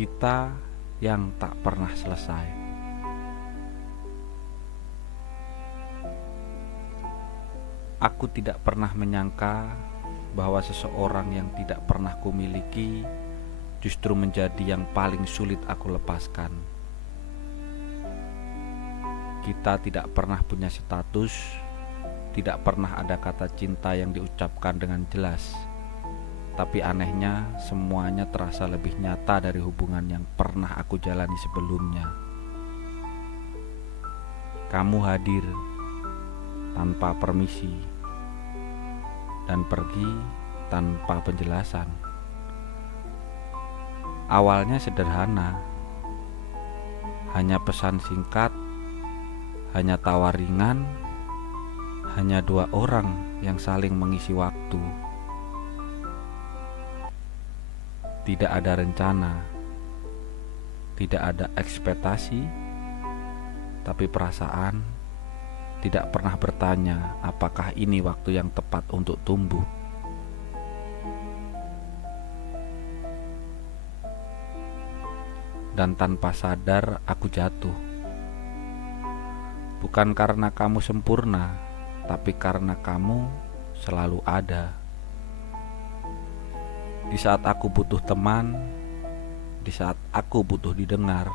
Kita yang tak pernah selesai. Aku tidak pernah menyangka bahwa seseorang yang tidak pernah kumiliki justru menjadi yang paling sulit aku lepaskan. Kita tidak pernah punya status, tidak pernah ada kata cinta yang diucapkan dengan jelas. Tapi anehnya, semuanya terasa lebih nyata dari hubungan yang pernah aku jalani sebelumnya. Kamu hadir tanpa permisi dan pergi tanpa penjelasan. Awalnya sederhana, hanya pesan singkat, hanya tawar ringan, hanya dua orang yang saling mengisi waktu. Tidak ada rencana, tidak ada ekspektasi, tapi perasaan tidak pernah bertanya apakah ini waktu yang tepat untuk tumbuh. Dan tanpa sadar aku jatuh. Bukan karena kamu sempurna, tapi karena kamu selalu ada. Di saat aku butuh teman, di saat aku butuh didengar,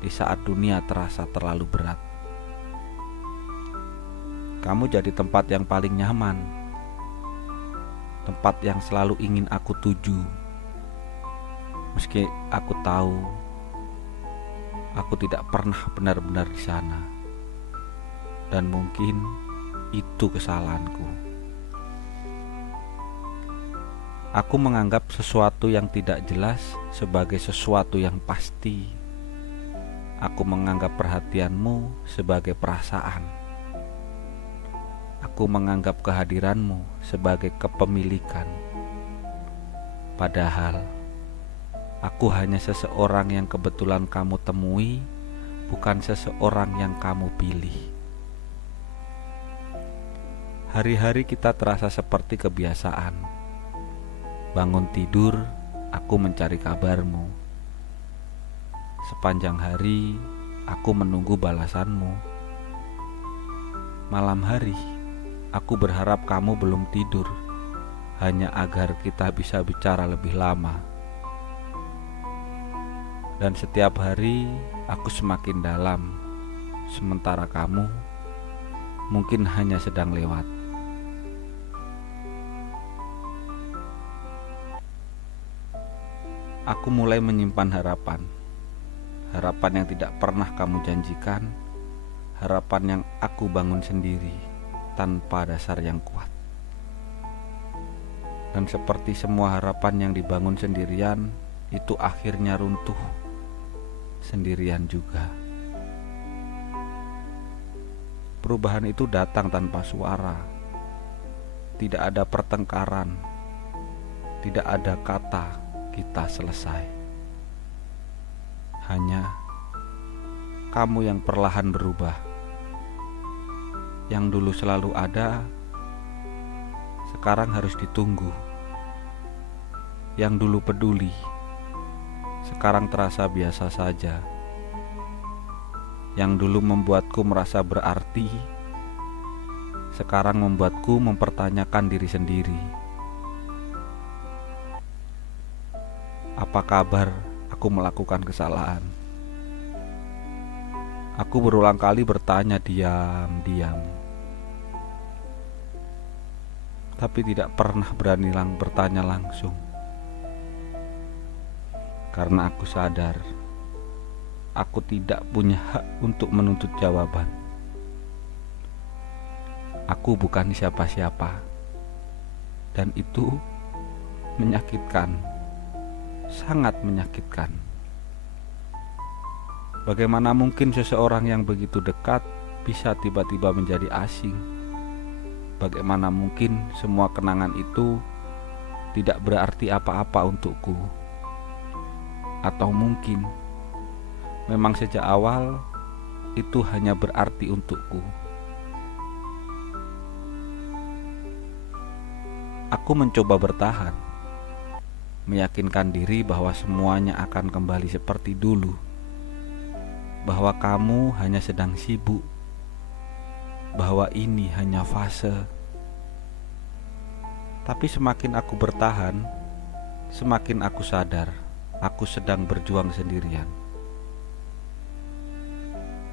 di saat dunia terasa terlalu berat. Kamu jadi tempat yang paling nyaman, tempat yang selalu ingin aku tuju. Meski aku tahu aku tidak pernah benar-benar di sana, dan mungkin itu kesalahanku. Aku menganggap sesuatu yang tidak jelas sebagai sesuatu yang pasti. Aku menganggap perhatianmu sebagai perasaan. Aku menganggap kehadiranmu sebagai kepemilikan. Padahal aku hanya seseorang yang kebetulan kamu temui, bukan seseorang yang kamu pilih. Hari-hari kita terasa seperti kebiasaan. Bangun tidur, aku mencari kabarmu. Sepanjang hari, aku menunggu balasanmu. Malam hari, aku berharap kamu belum tidur, hanya agar kita bisa bicara lebih lama. Dan setiap hari, aku semakin dalam, sementara kamu mungkin hanya sedang lewat. Aku mulai menyimpan harapan. Harapan yang tidak pernah kamu janjikan, harapan yang aku bangun sendiri tanpa dasar yang kuat. Dan seperti semua harapan yang dibangun sendirian, itu akhirnya runtuh sendirian juga. Perubahan itu datang tanpa suara. Tidak ada pertengkaran, tidak ada kata kita selesai. Hanya kamu yang perlahan berubah. Yang dulu selalu ada, sekarang harus ditunggu. Yang dulu peduli, sekarang terasa biasa saja. Yang dulu membuatku merasa berarti, sekarang membuatku mempertanyakan diri sendiri. Apa kabar aku melakukan kesalahan? Aku berulang kali bertanya diam-diam, tapi tidak pernah berani bertanya langsung. Karena aku sadar, aku tidak punya hak untuk menuntut jawaban. Aku bukan siapa-siapa, dan itu menyakitkan. Sangat menyakitkan. Bagaimana mungkin seseorang yang begitu dekat bisa tiba-tiba menjadi asing? Bagaimana mungkin semua kenangan itu tidak berarti apa-apa untukku? Atau mungkin memang sejak awal itu hanya berarti untukku? Aku mencoba bertahan, meyakinkan diri bahwa semuanya akan kembali seperti dulu, bahwa kamu hanya sedang sibuk, bahwa ini hanya fase. Tapi semakin aku bertahan, semakin aku sadar aku sedang berjuang sendirian.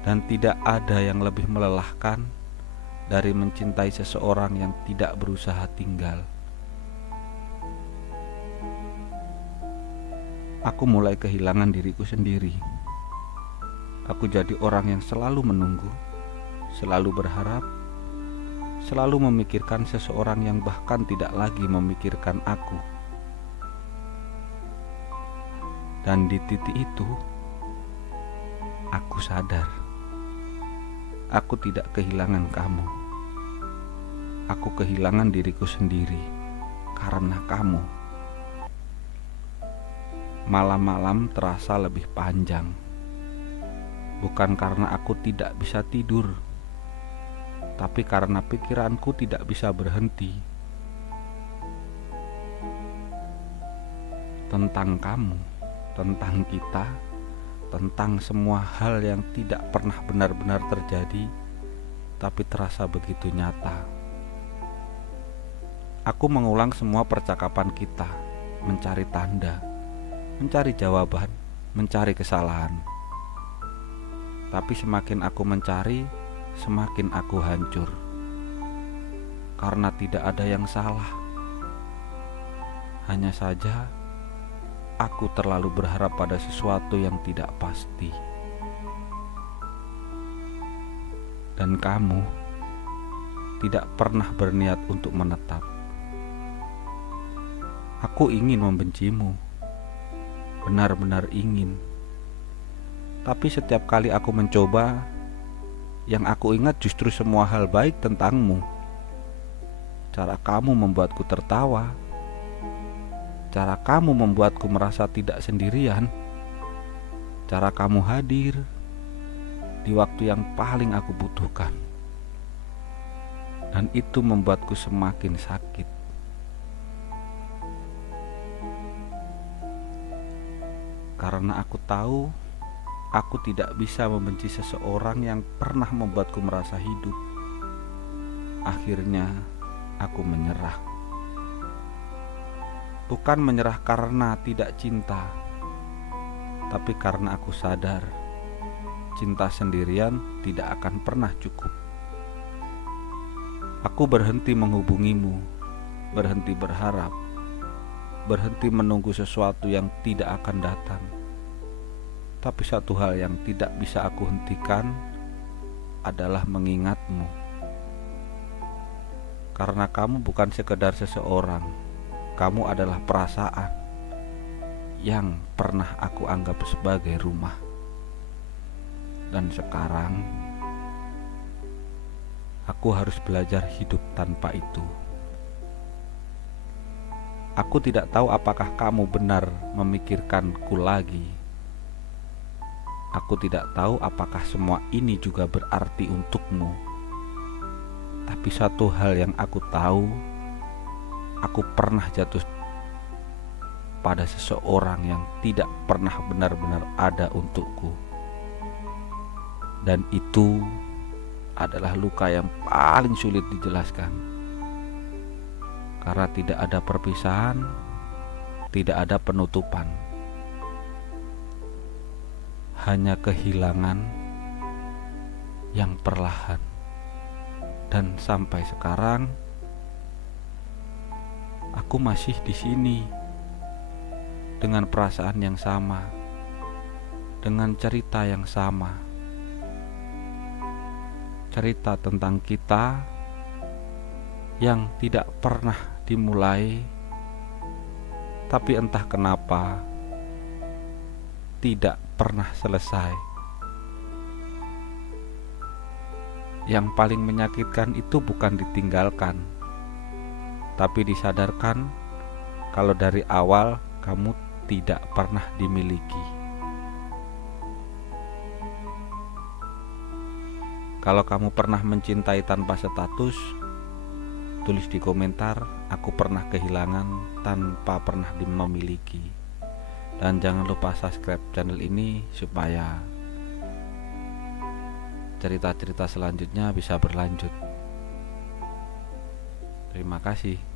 Dan tidak ada yang lebih melelahkan dari mencintai seseorang yang tidak berusaha tinggal. Aku mulai kehilangan diriku sendiri. Aku jadi orang yang selalu menunggu, selalu berharap, selalu memikirkan seseorang yang bahkan tidak lagi memikirkan aku. Dan di titik itu, aku sadar, aku tidak kehilangan kamu. Aku kehilangan diriku sendiri karena kamu. Malam-malam terasa lebih panjang, bukan karena aku tidak bisa tidur, tapi karena pikiranku tidak bisa berhenti. Tentang kamu, tentang kita, tentang semua hal yang tidak pernah benar-benar terjadi, tapi terasa begitu nyata. Aku mengulang semua percakapan kita, mencari tanda, mencari jawaban, mencari kesalahan. Tapi semakin aku mencari, semakin aku hancur. Karena tidak ada yang salah. Hanya saja aku terlalu berharap pada sesuatu yang tidak pasti. Dan kamu tidak pernah berniat untuk menetap. Aku ingin membencimu, benar-benar ingin. Tapi setiap kali aku mencoba, yang aku ingat justru semua hal baik tentangmu. Cara kamu membuatku tertawa, cara kamu membuatku merasa tidak sendirian, cara kamu hadir di waktu yang paling aku butuhkan. Dan itu membuatku semakin sakit. Karena aku tahu aku tidak bisa membenci seseorang yang pernah membuatku merasa hidup. Akhirnya aku menyerah. Bukan menyerah karena tidak cinta, tapi karena aku sadar cinta sendirian tidak akan pernah cukup. Aku berhenti menghubungimu, berhenti berharap, berhenti menunggu sesuatu yang tidak akan datang. Tapi satu hal yang tidak bisa aku hentikan adalah mengingatmu. Karena kamu bukan sekedar seseorang, kamu adalah perasaan yang pernah aku anggap sebagai rumah. Dan sekarang aku harus belajar hidup tanpa itu. Aku tidak tahu apakah kamu benar memikirkanku lagi. Aku tidak tahu apakah semua ini juga berarti untukmu. Tapi satu hal yang aku tahu, aku pernah jatuh pada seseorang yang tidak pernah benar-benar ada untukku. Dan itu adalah luka yang paling sulit dijelaskan. Karena tidak ada perpisahan, tidak ada penutupan. Hanya kehilangan yang perlahan. Dan sampai sekarang aku masih di sini dengan perasaan yang sama, dengan cerita yang sama. Cerita tentang kita yang tidak pernah dimulai, tapi entah kenapa tidak pernah selesai. Yang paling menyakitkan itu bukan ditinggalkan, tapi disadarkan kalau dari awal kamu tidak pernah dimiliki. Kalau kamu pernah mencintai tanpa status, tulis di komentar aku pernah kehilangan tanpa pernah memiliki. Dan jangan lupa subscribe channel ini supaya cerita-cerita selanjutnya bisa berlanjut. Terima kasih.